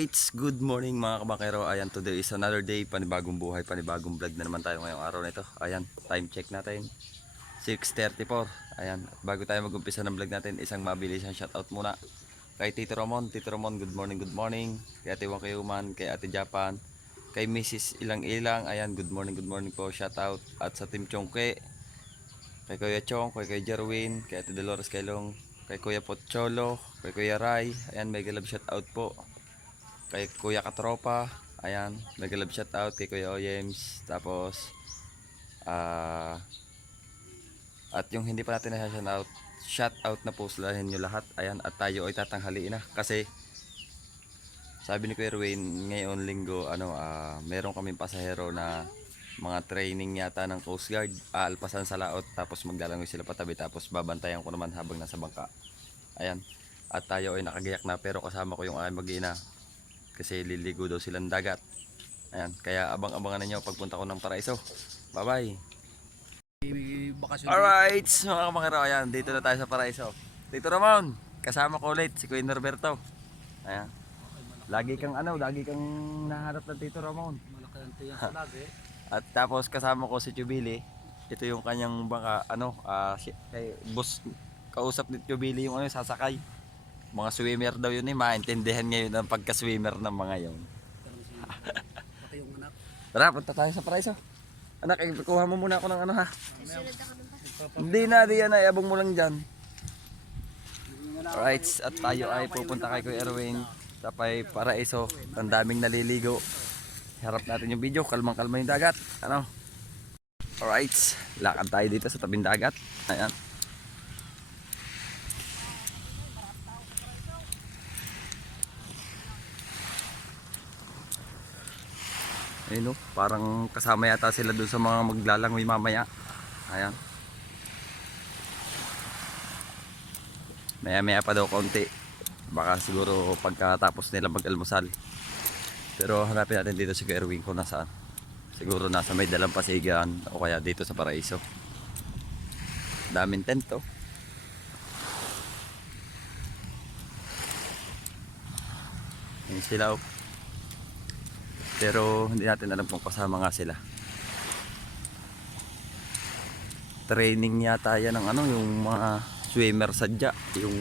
Alright, good morning mga kabakero. Ayan, today is another day, panibagong buhay, panibagong vlog na naman tayo ngayong araw na ito. Ayan, time check natin 6:34. Ayan, at bago tayo mag-umpisa ng vlog natin, isang mabilisang shoutout muna kay Tito Ramon. Tito Ramon, good morning, good morning. Kay Ate Wakayuman, kay Ate Japan, kay Mrs. Ilang Ilang. Ayan, good morning po, shoutout. At sa Team Chongke, kay Kuya Chong, kay Kuya Jerwin, kay Ate Dolores Kailong, kay Kuya Pocholo, kay Kuya Ray. Ayan, mega love shoutout po kay Kuya Katropa. Ayan, mega love shoutout kay Kuya Oyems. Tapos at yung hindi pa natin na shoutout na po sulahin nyo lahat. Ayan, at tayo ay tatanghaliin na kasi sabi ni Kuya Erwin ngayon linggo meron kaming pasahero na mga training yata ng Coast Guard, alpasan sa laot, tapos maglalangoy sila patabi, tapos babantayan ko naman habang nasa bangka. Ayan, at tayo ay nakagayak na, pero kasama ko yung aking mag-ina kasi liligo daw silang dagat. Ayan, kaya abang-abangan ninyo pagpunta ko ng Paraiso. Bye bye. Alright mga kamakero, ayan, dito na tayo sa Paraiso. Tito Ramon, kasama ko ulit si Kuya Norberto. Ayan, lagi kang nahanap ng Tito Ramon. Malaki ang tiyan sa lagi. At tapos kasama ko si Chubili. Ito yung kanyang baka kay boss, kausap ni Chubili yung sasakay. Mga swimmer daw yun, maintindihan ngayon ang pagka-swimmer ng mga yun. Pati yung anak. Tara, punta tayo sa Paraiso. Anak, kuha mo muna ako ng ha. Hindi na, di yan, iabong mo lang dyan. Alright, at tayo ay pupunta kay Kuya Erwin sa Paraiso. Ang daming naliligo. Harap natin yung video, kalmang-kalma yung dagat. Alright, lakad tayo dito sa tabing dagat. Ayan. Ayun, parang kasama yata sila dun sa mga maglalangoy mamaya. Ayan. Maya pa daw konti. Baka siguro pagkatapos nila mag-almusal. Pero hanapin natin dito si Kuya Erwin kung nasaan. Siguro nasa may Dalampasigan o kaya dito sa Paraiso. Daming tent oh. Ayun sila oh. Pero hindi natin alam kung kasama nga sila. Training yata yan ng yung mga swimmer sadya. Yung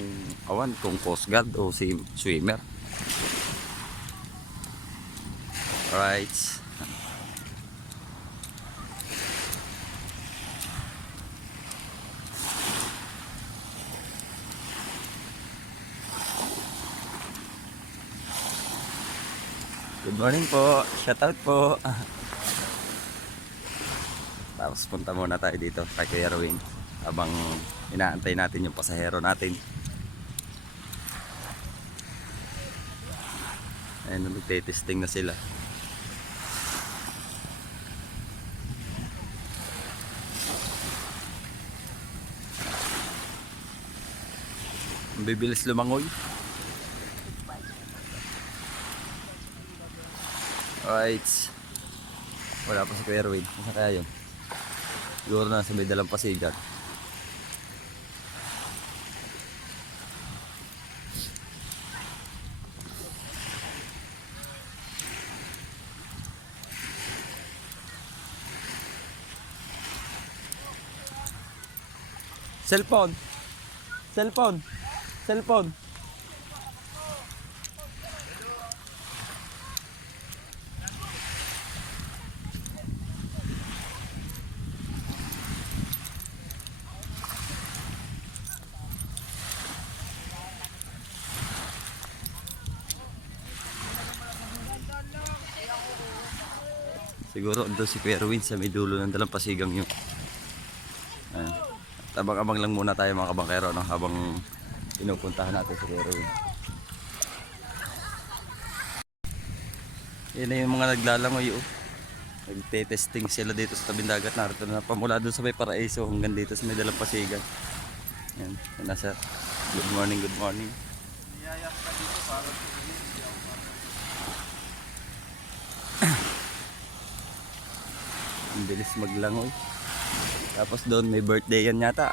awan kung Coast Guard o si swimmer. Alright. Good morning po. Shoutout po. Tapos punta muna tayo dito kay Kuya Erwin habang inaantay natin yung pasahero natin. Ayun, nagte-testing na sila. Ang bibilis lumangoy. Alright. Wala pa si Kuya Erwin. Masa kaya yun? Siguro na sa may Dalampasigan. Cellphone. Cellphone. Cellphone. Siguro ando si Kuya Erwin sa may dulo ng Dalampasigang yun. Ayan. Abang-abang lang muna tayo mga kabangkero habang pinupuntahan natin si Kuya Erwin. Yan na yung mga naglalangoy oh. Nagte-testing sila dito sa tabing dagat. Narito na pamula doon sa may Paraiso hanggang dito sa may Dalampasigan. Yan, nasa good morning, good morning. Niyayak ka dito para Ang bilis maglangoy. Tapos doon may birthday yan yata.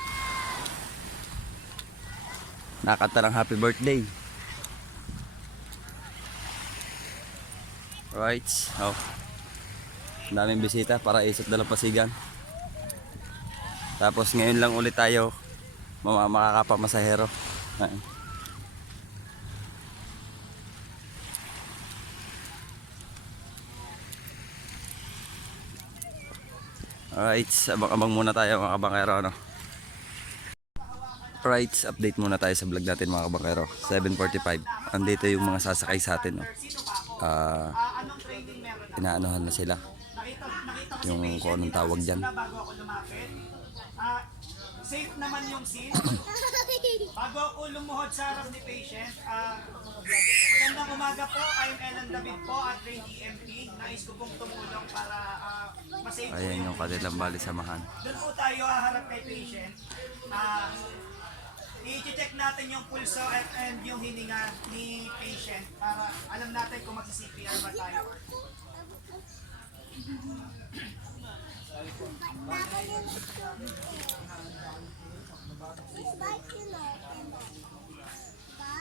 Nakanta ng happy birthday. Right. Oh. Ang daming bisita para isot Dalampasigan. Tapos ngayon lang ulit tayo makakapamasahero. Ayan. Alright, abang-abang muna tayo mga kabangkero, ano? Alright, update muna tayo sa vlog natin mga kabangkero. 7:45. Andito yung mga sasakay sa atin, no? Inaanohan na sila. Yung kung anong tawag dyan. Safe naman yung scene. Bago ako lumuhod sa harap ni patient, magandang umaga po. I'm Ellen David po at Train EMT. Nais ko pong tumulong para masave po Ayan yung kanilang balisamahan. Doon po tayo haharap kay patient. I-check natin yung pulso and yung hininga ni patient para alam natin kung mag-CPR ba tayo.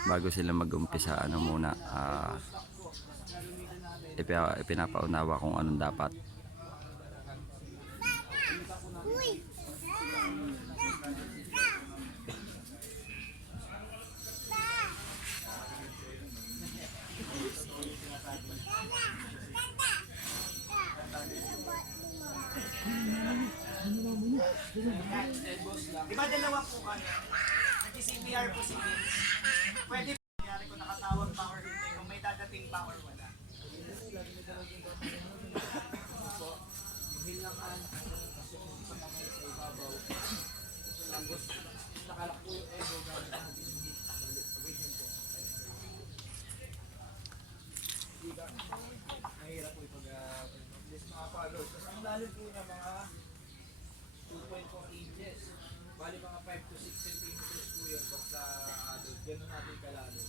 Bago sila mag-umpisa, ano muna, ipinapaunawa kung anong dapat. Diba dalawa po kayo? Nag-CPR po si Kim. Pwede po nangyari kung nakatawag pa or hindi. Kung may dadating pa or wala. Lalim po na mga 2.4 inches. Bali mga 5 to 6 centimeters po yun pag sa adult. Ganun natin kalalo.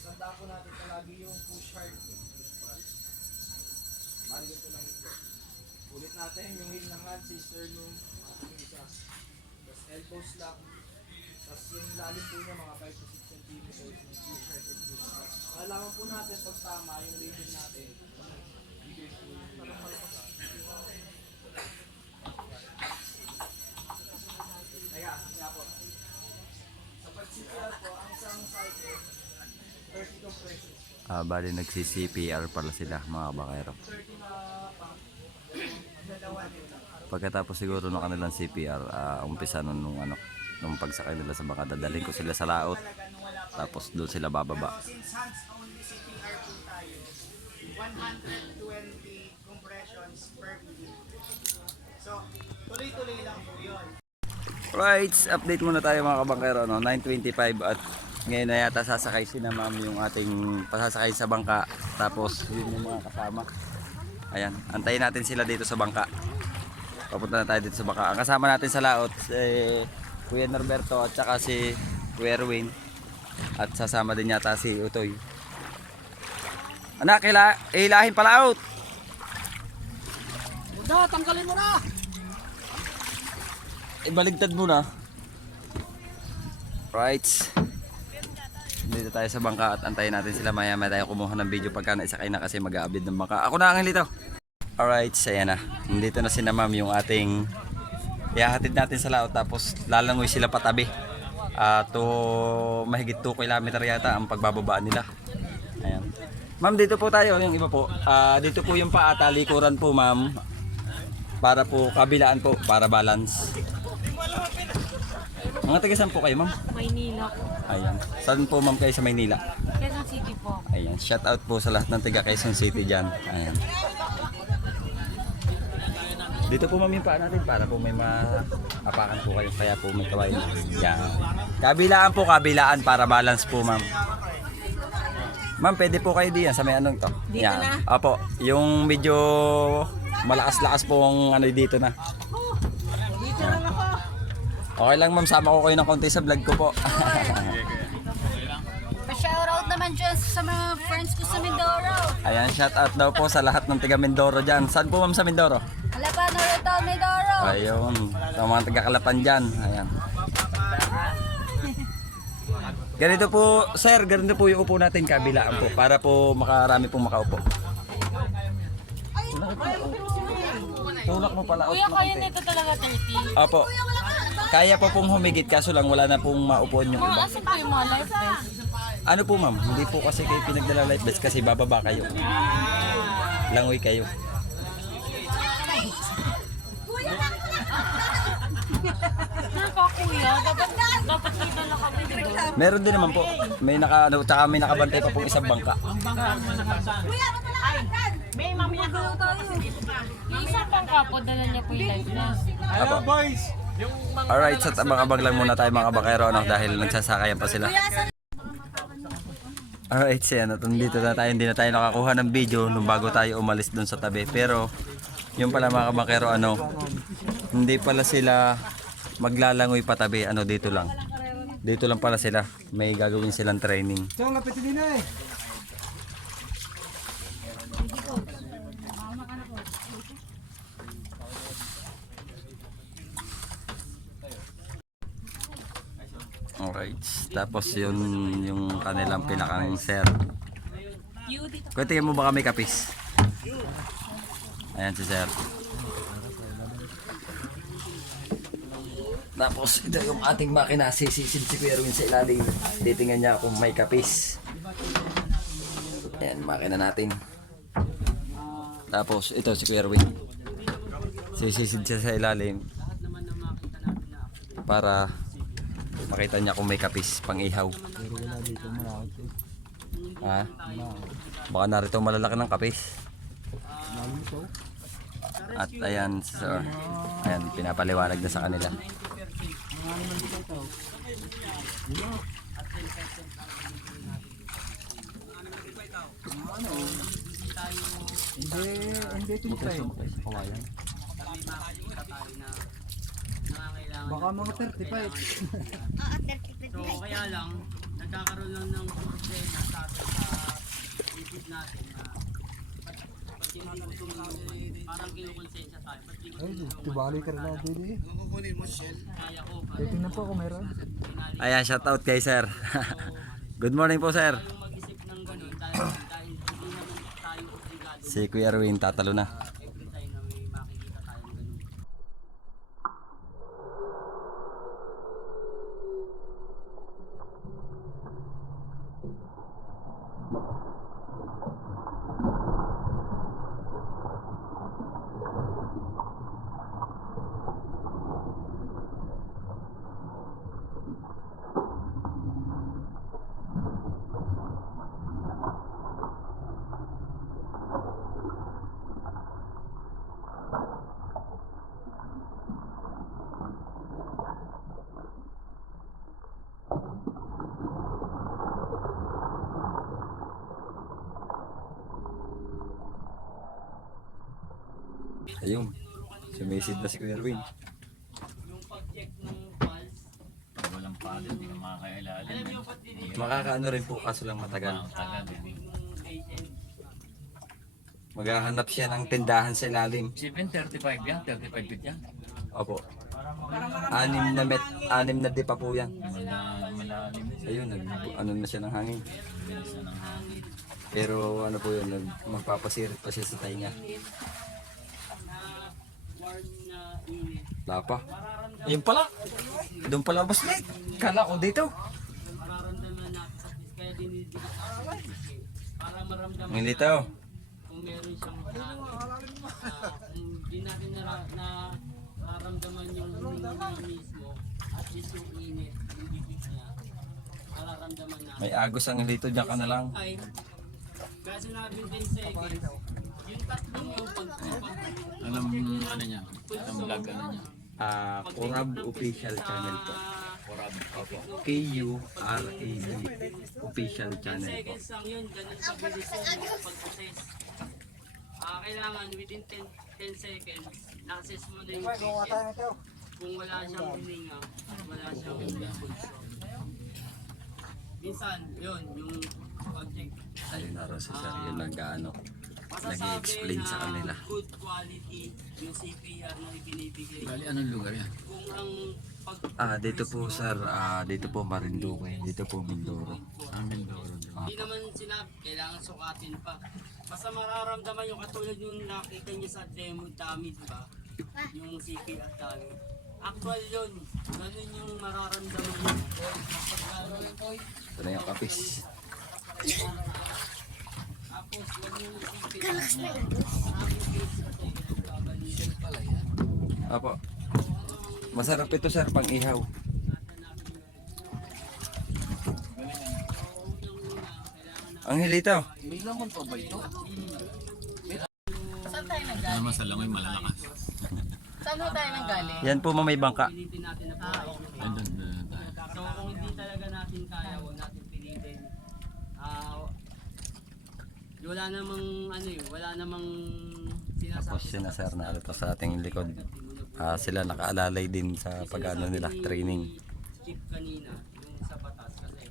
Tandaan po natin palagi yung push hard, push fast. Bali ganito lang ito. Ulit natin yung heel ng hand, sa sternum, ating isa. Tapos elbows lang. Tapos yung lalim po niya mga 5 to 6 centimeters yung push hard and push fast. Kailangan po natin pag tama yung label natin. Bigay po yung Bali nagsi-CPR pala sila mga kabangkero. Pagkatapos siguro ng kanilang CPR, umpisa nung pagsakay nila sa bangka, dadalhin ko sila sa laot. Tapos doon sila bababa. Since hands only CPR po tayo, 120 compressions per minute. So, tuloy-tuloy lang po yun. Right, update muna tayo mga kabangkero, no? 9:25 at ngayon na yata sasakay si na ma'am yung ating pasasakay sa bangka. Tapos yun yung mga kasama. Ayan, antayin natin sila dito sa bangka. Papunta na tayo dito sa bangka. Ang kasama natin sa laot, Kuya Norberto at saka si Kuya Erwin. At sasama din yata si Utoy. Anak, ilahin pala out. Buda, tanggalin mo na! Ibaligtad mo na. Right. Dito tayo sa bangka at antayin natin sila. Maya tayo kumuha ng video pagka naisakay na kasi mag-aabid ng bangka. Ako na ang hilito. Alright, ayan na. Nandito na si na ma'am yung ating ihahatid natin sa laot. Tapos lalangoy sila patabi. To mahigit 2 kilometer yata ang pagbababaan nila. Ayan. Ma'am, dito po tayo. Yung iba po. Dito po yung paa. Talikuran po ma'am. Para po kabilaan po. Para balance. Mga taga saan po kayo ma'am? Maynila po. Ayan. Saan po ma'am kayo sa Maynila? Quezon City po. Ayan. Shout out po sa lahat ng taga Quezon City dyan. Ayan. Dito po ma'am yung paa natin para po may maapakan po kayo. Kaya po may kawain. Yan. Kabilaan po, kabilaan para balance po ma'am. Ma'am, pwede po kayo diyan sa may anong to. Dito Yan. na? Opo. Yung medyo malakas-lakas po ang ano dito na. Dito lang ako. Okay lang ma'am, sama ko kayo ng konti sa vlog ko po. Pa-shoutout naman dyan sa mga friends ko sa Mindoro. Ayan, shout out daw po sa lahat ng taga Mindoro dyan. Saan po ma'am sa Mindoro? Halapan, Norriton, Mindoro. Ayun, sa mga taga-Kalapan dyan. Ayan. Ganito po, sir, ganito po yung upo natin kabilaan po para po makarami pong makaupo. Tulak mo pala. Kuya, kaya nito talaga 30. Apo. Kaya pa pong humigit kaso lang wala na pong maupuan yung Mga iba. asan po yung mga life vest? Ano po ma'am? Hindi po kasi kayo pinagdala life vest kasi bababa kayo. Langoy kayo. Sure ka kuya, dapat nagdala kami dito. Meron din naman po. May tsaka may nakabantay pa pong isang bangka. May mamaya tayo. Yung isang pangka po, dala niya po yung life vest. Apo. Alright, so abang-abang lang muna tayo mga kabakero no, dahil nagsasakayan pa sila. Alright, siya na dito na tayo, hindi na tayo nakakuha ng video nung bago tayo umalis dun sa tabi. Pero yung pala mga kabakero hindi pala sila maglalangoy patabi, dito lang. Dito lang pala sila, may gagawin silang training. Alright, tapos yun yung kanilang pinakang sir. Tingin mo baka may kapis? Ayan si sir. Tapos ito yung ating makina, sisisid si Kuya Erwin sa ilalim. Titingnan niya kung may kapis. Ayan, makina natin. Tapos ito si Kuya Erwin. Sisisid siya sa ilalim para makita niya kung may kapis pang ihaw. Ha? Baka narito malalaki ng kapis. At ayan sir. Ayan, pinapaliwanag na sa kanila. Baka mga 35. So kaya lang, nagkakaroon lang ng problema sa atin sa isip natin na pag tinutugtog natin, parang kinukonsensya tayo. Ba't di ko Tibali ka na dito eh. kaya ko? Tingnan po kung meron. Ayan, shout out kay sir. Good morning po sir. Yung mag-isip ng ganun dahil hindi naman tayo obligado Si Kuya Erwin tatalo na. every time na may makikita tayong ganun. Ayun. Sumisid na si Kuya Erwin. Yung pag-check ng pulse, Walang pagod, hindi ka makakailalim. alam niyo ba't hindi Makakaano rin po kaso lang matagal. yung agent? Maghahanap siya ng tindahan sa ilalim. 735 yan, 35 feet yan. Opo. 6 na di pa po yan. Malalim Ayun, ano na siya ng hangin. sa ng hangin. Pero ano po yun, magpapasirit pa siya sa tainga. Warm na init. Wala pa. Ayun pala. Doon pala boss mate. Kala ko dito. Mararamdaman natin sa kaya dinidikit para maramdaman Ang litaw. kung meron siyang kung di natin nararamdaman yung hininga niya mismo at least yung init, yung dikit niya mararamdaman natin. May agos ang lito dyan ka na lang. Ay, kaso nabing 10 seconds, yung tatlong yung Anong ano niya? Anong vlog ano niya? Korab official channel po. Korab. Opo. KURAB official channel po. seconds lang yun, ganun kabilis yung pag-assess. Kailangan within 10 seconds, na-assess mo na yung patient. Kung wala siyang hininga at wala siyang pulso. Minsan, yun, yung pag-check. Ayun na rin si sir. Yun nag-ano. Masasabi Nag-i-explain sa na kanila. good quality yung CPR na ibinibigay. Bali, anong lugar yan? Kung ang Dito po sir, dito po Marinduque, dito po Mindoro. Mindoro. Hindi naman sinabi, kailangan sukatin pa. Basta mararamdaman yung katulad yung nakita niyo sa demo dami, di ba? Yung CP at dami. Actual yun. Ganun yung mararamdaman yun. Ito na yung kapis. Tapos, wag yung CP at dami. Apo. Masarap ito sir, pang ihaw. Ang hilito. Ano naman sa langoy malalakas. Saan ho tayo nang galing? Yan po may bangka. Pilitin natin na tayo. Ay, doon tayo. So, kung hindi talaga natin kaya, huwag natin pilitin. Wala namang, wala namang sinasabi. Tapos sina sir na ito sa ating likod. Sila nakaalalay din sa pag-ano nila, training. Chip kanina, yung sa batas kasi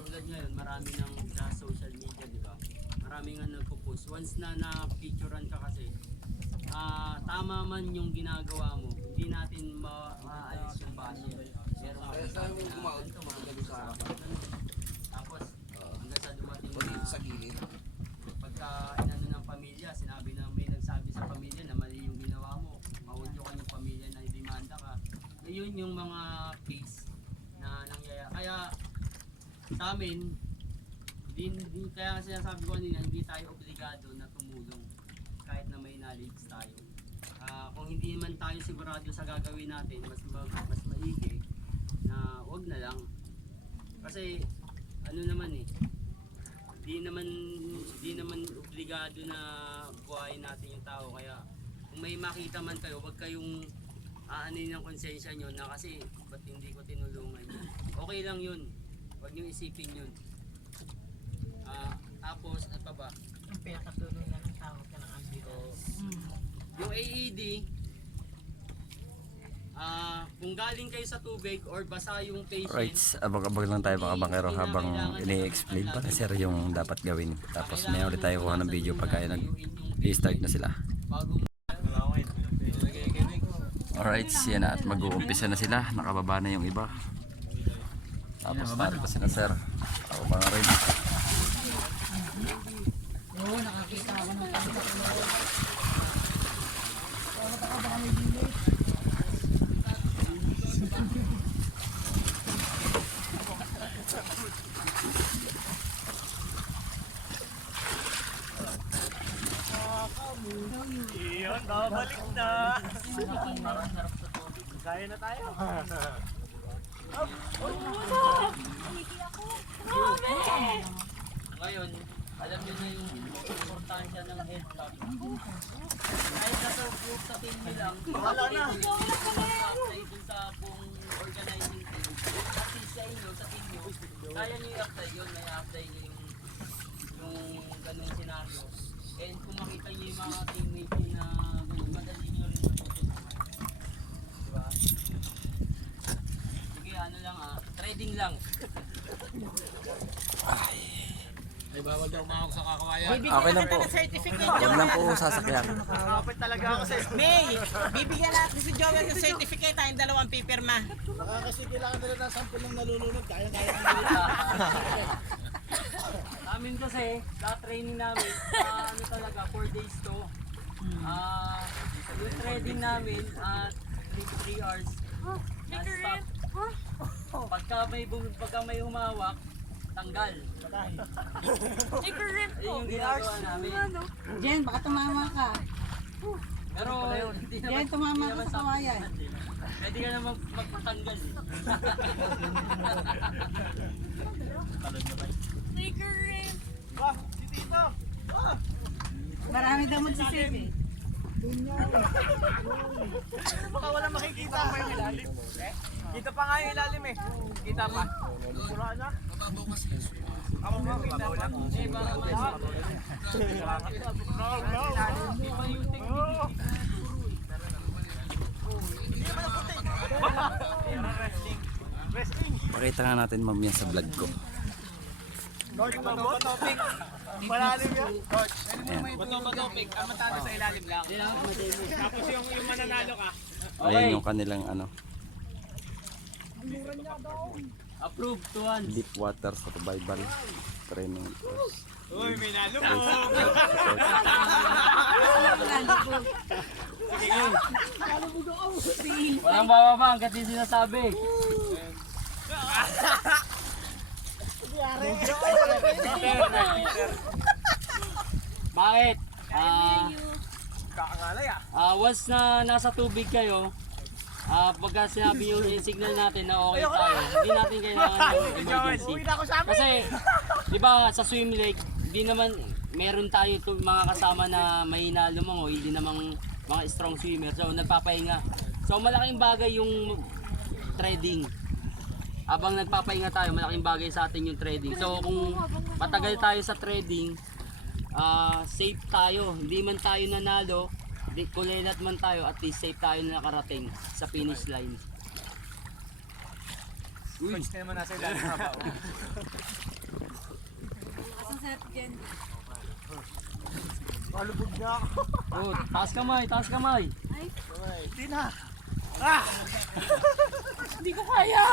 tulad ngayon, marami ng sa social media, di ba? Marami nga nagpo-post. Once na na-featurean ka kasi, tama man yung ginagawa mo, hindi natin maalis yung basher. Pero masasabi na, ito mga tapos, hanggang sa dumating na sa gilid. Pagka inano ng pamilya, sinabi na may nagsabi sa pamilya na mali yung ginawa mo, mahulyo ka yung pamilya na idemanda ka. Yun yung mga case na nangyayari. Kaya sa amin, kaya sinasabi ko kanina, hindi tayo obligado na tumulong kahit na may knowledge tayo. Kung hindi man tayo sigurado sa gagawin natin, mas maigi na wag na lang. Kasi ano naman di naman obligado na buhayin natin yung tao. Kaya kung may makita man kayo, wag kayong aanin ng konsensya nyo na kasi ba't hindi ko tinulungan yun. Okay lang yun, wag nyo isipin yun. Tapos ano pa ba? Ang pinakatulong na ng tao ka ng ambulance. Yung AED, kung galing kayo sa tubig or basa yung patient, Right, abang-abang lang tayo mga bangkero habang ini-explain pa na sir yung dapat gawin. Tapos may ulit tayo kuha ng video pagka nag-i-start na sila. Alright, yan na at mag-uumpisa na sila. Nakababa na yung iba. Tapos narito sila sir. Ako pa nga rin. Oo, nakakita ako ng Iyon, babalik na. Kaya na tayo. ngayon, alam nyo na yung importansya ng health card. Kahit nasa group sa team nyo lang, wala na. Apply dun sa buong organizing team. Kasi sa inyo, sa team nyo, kaya nyo i-apply yun, may apply nyo yung ganung senaryo. And kung makita nyo yung mga teammate nyo na ganun, madali nyo rin matutulungan. Diba? Sige, ano lang trading lang. Ay, bawal daw umahok sa kakawayan. Okay lang po. certificate. Huwag lang po sasakyan. Nakakapit talaga ako sa May, bibigyan natin si Joel ng certificate tayong dalawang pipirma. Baka kasi kailangan nila ng 10 ng nalulunod. Kaya-kaya Amin kasi, sa training namin, ano talaga, 4 days to. Yung trading namin at 3 hours. Non-stop. Pagka may humawak, tanggal. Ayun yung ginagawa namin. Jen, baka tumama ka. Pero hindi naman, Jen, tumama ka sa kawayan. Pwede ka naman magpatanggal eh. Si Tito. Marami daw magsisave eh. Baka wala makikita pa yung ilalim. Kita pa nga yung ilalim eh. Kita pa. Wala na. Ako makita pa. Eh, para malaman. Di ba yung technique? Pakita nga natin mamaya sa vlog ko. Coach, topic. Malalim yan. Coach, Ayan. topic. Ang matalo sa ilalim lang. Hindi lang, mademo. Tapos yung mananalo ka. Ayan yung kanilang ano. Approve to one. Deep water survival training course. Uy, may nalubog! Walang bababa hanggat di sinasabi. Bakit? Kakangalay ah. Once na nasa tubig kayo, pagka sinabi yung signal natin na okay tayo, hindi natin kailangan ng emergency. Kasi, di ba sa swim lake, hindi naman, meron tayo mga kasama na may lumangoy, hindi namang mga strong swimmer, so nagpapahinga. So malaking bagay yung trading. Habang nagpapahinga tayo, malaking bagay sa atin yung trading. So kung matagal tayo sa trading, safe tayo. Hindi man tayo nanalo, di kulelat man tayo, at least safe tayo na nakarating sa finish line. Coach ka naman nasa ilalim haba. Kalubog na ako. Oh, taas kamay, taas kamay. Hindi na. Hindi ko kaya.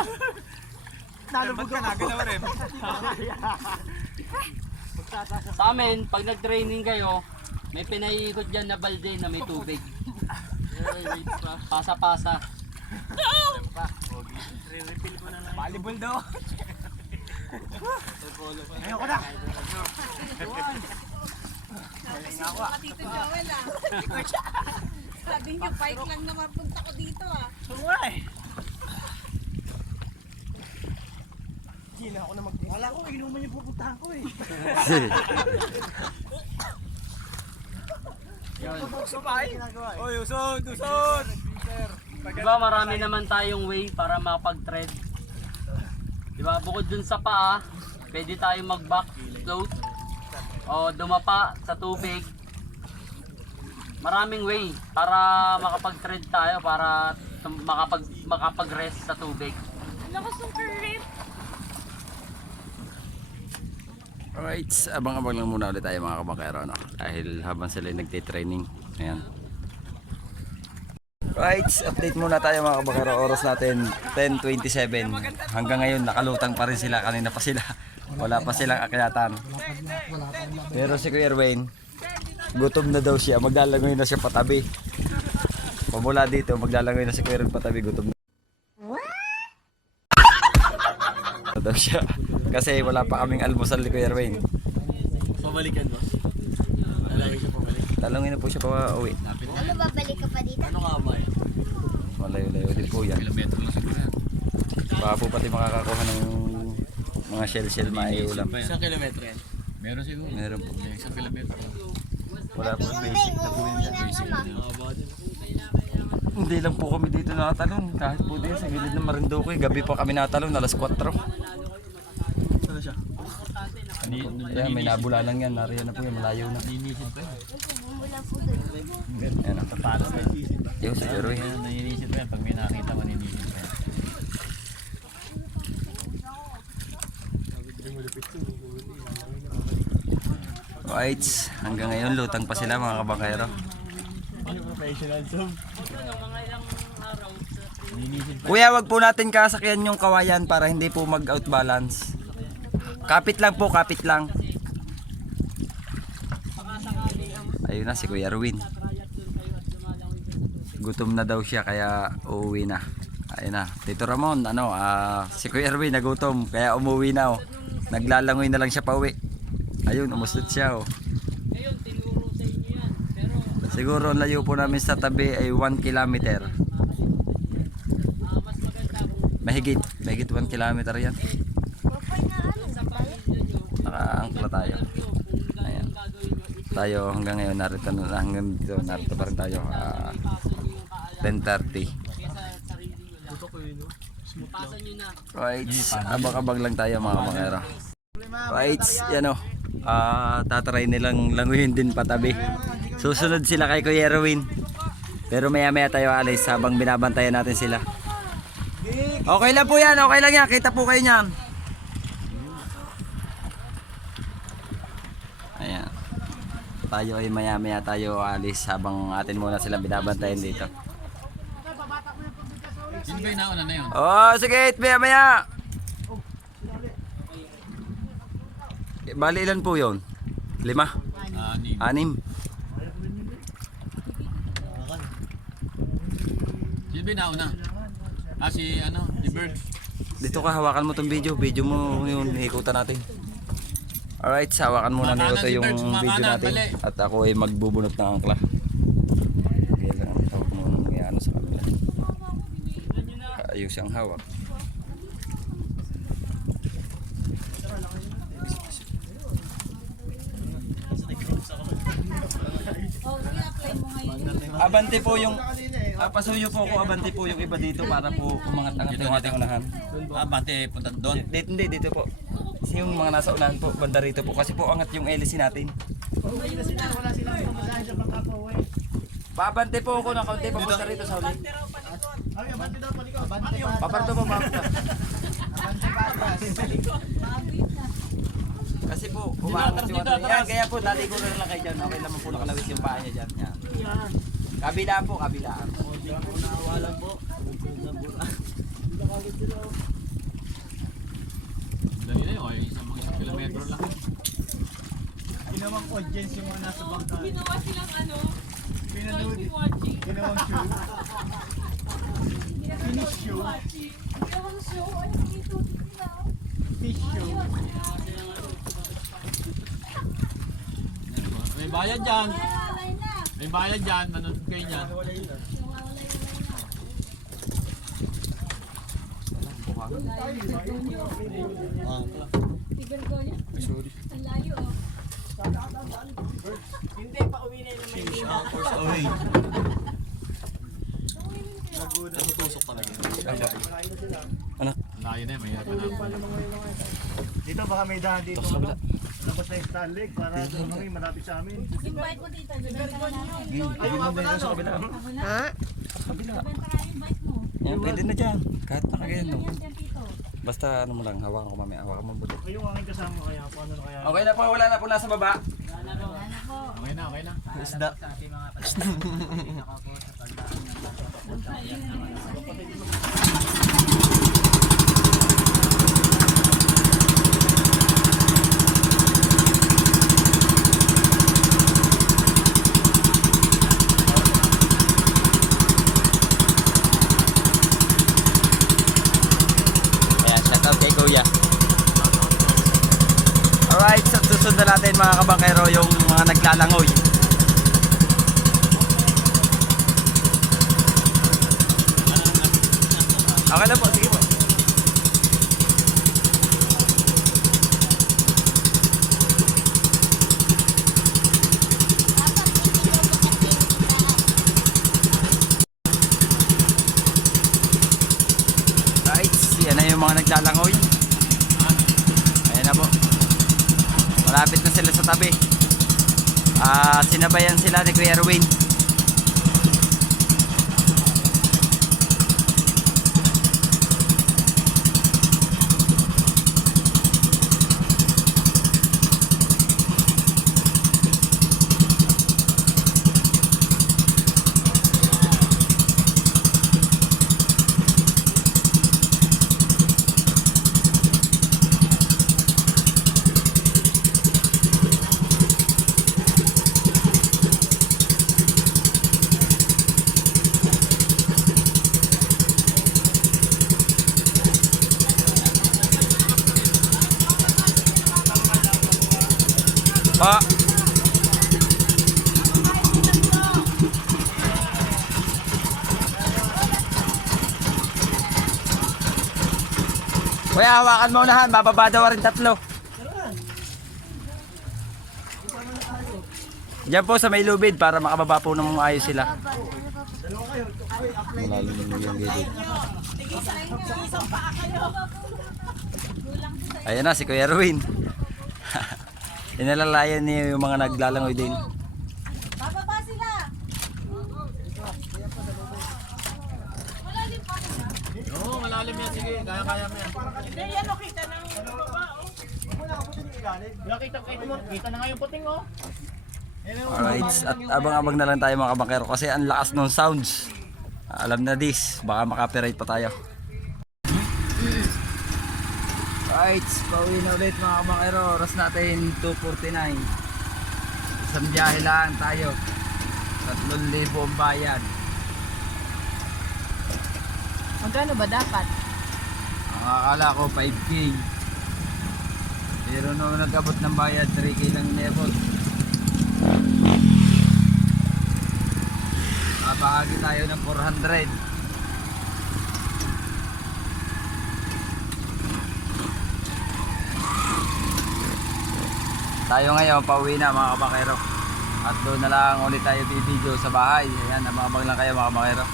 Nalubog ka na, galaw rin. Sa amin, pag nag-training kayo, may pinaiikot dyan na balde na may tubig. Pasa-pasa. Volleyball daw. Ngayon ko na. Tito Joel ah. Sabi niyo, bike lang naman punta ko dito ah. Sungay. Hindi na ako na mag... Wala ko, inuman yung pupuntahan ko eh. Sumay. Oy, usod, usod. Diba marami naman tayong way para makapag-tread. Diba bukod dun sa paa, pwede tayong mag-back float o dumapa sa tubig. Maraming way para makapag-tread tayo, para makapag-rest sa tubig. Lakas ng current. Alright, abang-abang lang muna ulit tayo mga kabakero, no? Dahil habang sila nagtitraining. Ayan. Right, update muna tayo mga kabakero. Oras natin 10:27. Hanggang ngayon nakalutang pa rin sila. Kanina pa sila. Wala pa silang akyatan. Pero si Kuya Erwin, gutom na daw siya. Maglalangoy na siya patabi. Pamula dito, maglalangoy na si Kuya Erwin patabi. Gutom na daw siya. Kasi wala pa kaming almusal ni Kuya Erwin. Pabalikan mo? Lalagay siya pabalik. Talangin na po siya pa uwi. Ano, babalik ka pa dito? Ano nga ba eh? Malayo-layo din po yan. Kilometro lang siguro yan. Baka po pati makakakuha ng mga shell-shell maiulam. Isang kilometro yan? Meron siguro. Meron po. May isang kilometro. Wala po basic na po yun. Uuwi na ako, ma. Hindi lang po kami dito nakatalon. Kahit po din sa gilid ng Marinduque. Gabi po kami nakatalon, alas 4. Saan siya? Ayan, may nabula lang yan. Nariyan na po yan, malayo na. Ninisid pa yan. Bumula po doon. Ayan na. Paano pa yan? Yung si Eroy. Ninisid pa yan. Pag may nakita mo, ninisid pa yan. Right, hanggang ngayon lutang pa sila mga kabakero. Professional zoom. Ninisid pa. Kuya, wag po natin kasakyan yung kawayan para hindi po mag-outbalance. Kapit lang po, kapit lang. Ayun na si Kuya Erwin. Gutom na daw siya kaya uuwi na. Ayun na. Tito Ramon, si Kuya Erwin nagutom kaya umuwi na. Oh. Naglalangoy na lang siya pauwi. Ayun, umusot siya. Oh. Ngayon, tinuro sa inyo yan. Pero Siguro ang layo po namin sa tabi ay 1 kilometer. mas maganda kung Mahigit 1 kilometer yan. Papa na ano, Nakaangkla tayo. Ayan. Tayo hanggang ngayon narito pa rin tayo. 10:30. pasan nyo na. Right, abang-abang lang tayo mga makero. Right, yan o. Tatry nilang languyin din patabi. Susunod sila kay Kuya Erwin. Pero maya-maya tayo alis habang binabantayan natin sila. Okay lang po yan, okay lang yan. Kita po kayo niyan. Ayan. Tayo ay maya-maya tayo alis habang atin muna sila binabantayan dito. ba yung nauna na yun? Oh, sige, maya. Bali ilan po yun? 5? Ni 6? Sino ba yung nauna? Si ano, si Bird. Dito ka, hawakan mo tong video. Video mo yun, ikutan natin. Alright, hawakan muna ni Otto yung video natin. At ako ay magbubunot ng angkla. Yan lang ang tawag mo nung ano sa kanila. Ayos yung hawak. Oh, i-apply mo ngayon. Abante po yung pasuyo po ako, abante po yung iba dito para po umangat-angat yung ating unahan. Bante, punta doon. Dito po. Kasi yung mga nasa unahan po, banda rito po. Kasi po angat yung LC natin. Babante po ako ng kaunti papunta rito sa uli. Paparto po, paparto. Kasi po, umangat yung ating. Yan, kaya po, dati ko na lang kayo dyan. Okay naman po nakalawis yung paa niya dyan. Yan. Kabilaan po, kabilaan. Dali na yun, isang kilometro lang. Ginawang audience yung mga nasa bangka. Ginawa silang ano, Pinanood. watching. Ginawang show. Finish show. Gawang show, ano dito? Fish show. May bayad dyan. Alay na. May bayad dyan, manood kayo niyan. Tibergonya. Ang layo oh. Layo na yun, mahirap na Dito baka may daan dito. Labas na yung Starlake para may malapit sa amin. Invite mo dito. Tibergonya. Ayun nga pala sa kabila. Ha? Kabila. Benta ka invite mo. Yan, pwede na dyan. Kahit nakagayan no. Yan dyan dito. Basta ano mo lang, hawakan ko mamaya. Hawakan mo buti. Yung aking kasama kaya, paano na kaya? Okay na po, wala na po nasa baba. Ano po? Okay na, okay na. Isda. Ayan, shout out kay Kuya. Alright, sa susunod na natin mga kabangkero yung mga naglalangoy. Okay na po, sige po. Right, yan na yung mga naglalangoy. Ayan na po. Malapit na sila sa tabi. Sinabayan sila ni Kuya Erwin. Pa. Kuya, hawakan mo unahan. Bababa daw rin 3. Diyan po sa may lubid para makababa po ng ayos sila. Malalim yung gilid. Ayan na si Kuya Erwin. Inalalayan niya yung mga naglalangoy din. Bababa sila. Malalim pa nila. Oo, malalim yan, sige. Kaya-kaya mo yan. Hindi yan o kita ng baba oh. Kita na nga yung puting oh. Alright, at abang-abang na lang tayo mga kabangkero kasi ang lakas ng sounds. Alam na this, baka makapiright pa tayo. Right, pauwi na ulit mga kabakero. Oras natin 2:49. Isang biyahe lang tayo. 3,000 ang bayad. Magkano ba dapat? Ang akala ko 5K. Pero nung nag-abot ng bayad, 3K lang inabot. Mabahagi tayo ng 400. Tayo ngayon, pauwi na mga kabakero. At doon na lang ulit tayo video sa bahay. Ayan, namabang lang kayo mga kabakero.